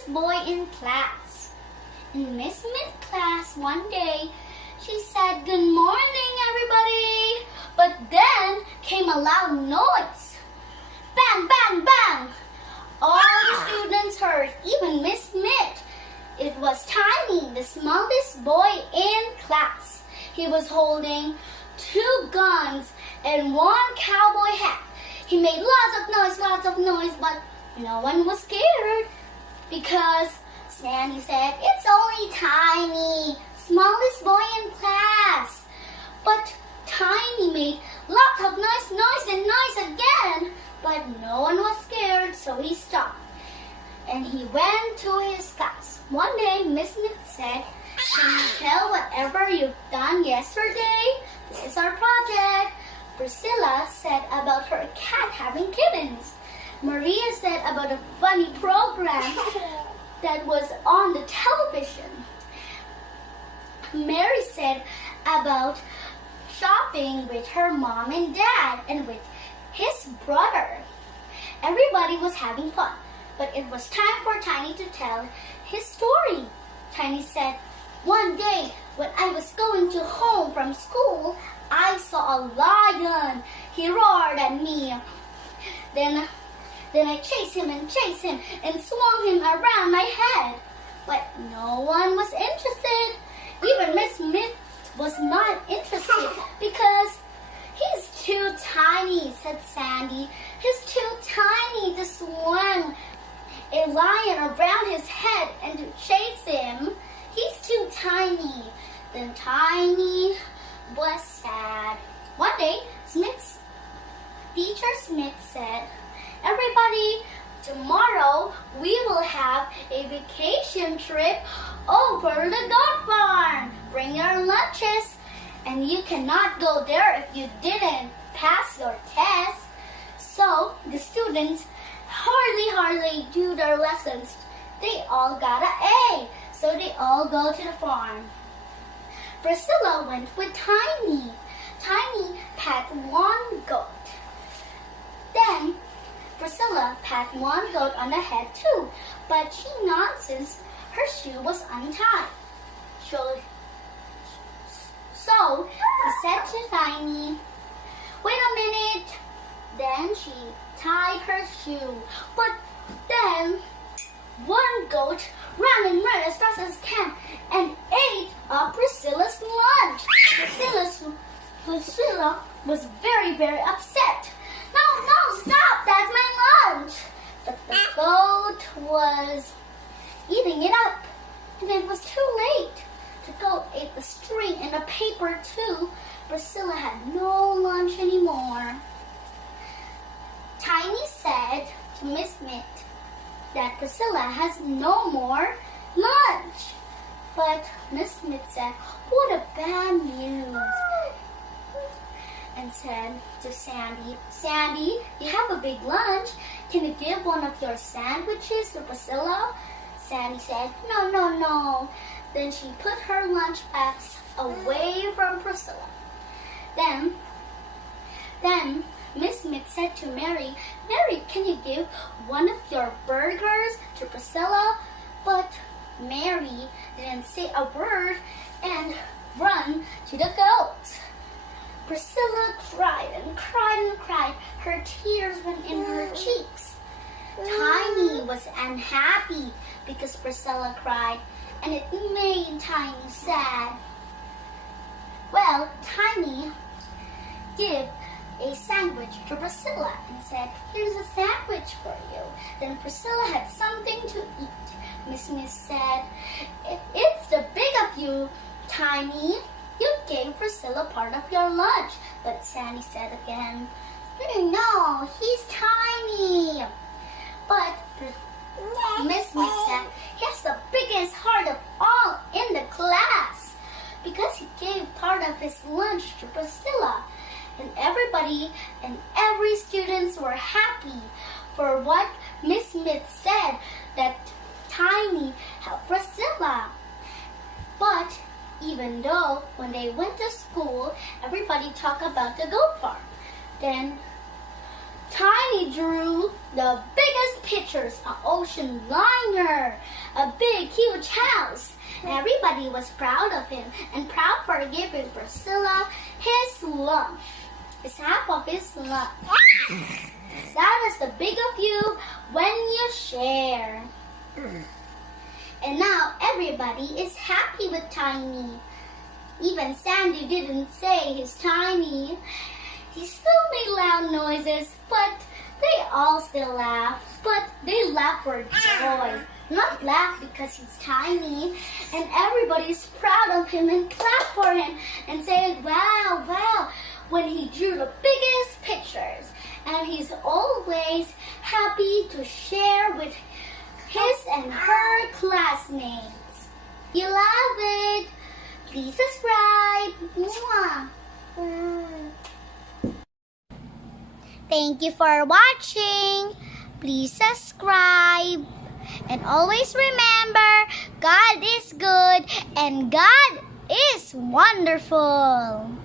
smallest boy in class. In Miss Smith's class one day, she said, "Good morning, everybody." But then came a loud noise. Bang, bang, bang. All the students heard, even Miss Smith. It was Tiny, the smallest boy in class. He was holding 2 guns and 1 cowboy hat. He made lots of noise, but no one was scared because Sandy said, "It's only Tiny, smallest boy in class." But Tiny made lots of noise and noise again, but no one was scared, so he stopped. And he went to his class. One day, Miss Smith said, "Can you tell whatever you've done yesterday? This is our project." Priscilla said about her cat having kittens. Maria said about a funny program that was on the television. Mary said about shopping with her mom and dad and with his brother. Everybody was having fun, but it was time for Tiny to tell his story. Tiny said, "One day when I was going to home from school, I saw a lion. He roared at me. Then I chased him and swung him around my head. But no one was interested. Even Miss Smith was not interested because he's too tiny," said Sandy. "He's too tiny to swing a lion around his head and to chase him. He's too tiny." Then Tiny was sad. One day, Teacher Smith said, "Everybody, tomorrow we will have a vacation trip over the goat barn. Bring your lunches, and you cannot go there if you didn't pass your test." So the students hardly do their lessons. They all got an A, so they all go to the farm. Priscilla went with Tiny. Tiny pet 1 goat. Then Priscilla pat 1 goat on the head too, but she not since her shoe was untied. So he said to Tiny, "Wait a minute." Then she tied her shoe. But then 1 goat ran as fast as it can and ate up Priscilla's lunch. Priscilla was very upset. No, stop, that's my lunch. But the goat was eating it up, and it was too late. The goat ate the string and the paper too. Priscilla had no lunch anymore. Tiny said to Miss Smith that Priscilla has no more lunch. But Miss Smith said, "What a bad news." And said to Sandy, "Sandy, you have a big lunch. Can you give one of your sandwiches to Priscilla?" Sandy said, No. Then she put her lunch bags away from Priscilla. Then Miss Smith said to Mary, "Mary, can you give one of your burgers to Priscilla?" But Mary didn't say a word and ran to the goats. Priscilla cried and cried. Her tears went in her cheeks. Tiny was unhappy because Priscilla cried, and it made Tiny sad. Well, Tiny gave a sandwich to Priscilla and said, "Here's a sandwich for you." Then Priscilla had something to eat. Miss Smith said, "It's the big of you, Tiny. You gave Priscilla part of your lunch." But Sandy said again, "No, he's tiny." But Miss Smith said, "He has the biggest heart of all in the class," because he gave part of his lunch to Priscilla. And everybody and every students were happy for what Miss Smith said, that Tiny helped Priscilla. But even though when they went to school, everybody talked about the goat farm, then Tiny drew the biggest pictures an ocean liner, a big, huge house. Everybody was proud of him and proud for giving Priscilla his lunch. It's half of his lunch. That is the big of you when you share. And now everybody is happy with Tiny. Even Sandy didn't say he's tiny. He still made loud noises, but they all still laugh. But they laugh for joy, not laugh because he's tiny. And everybody's proud of him and clap for him and say, wow, wow, when he drew the biggest pictures. And he's always happy to share with his and her classmates. You love it. Please subscribe. Mwah. Thank you for watching. Please subscribe. And always remember, God is good and God is wonderful.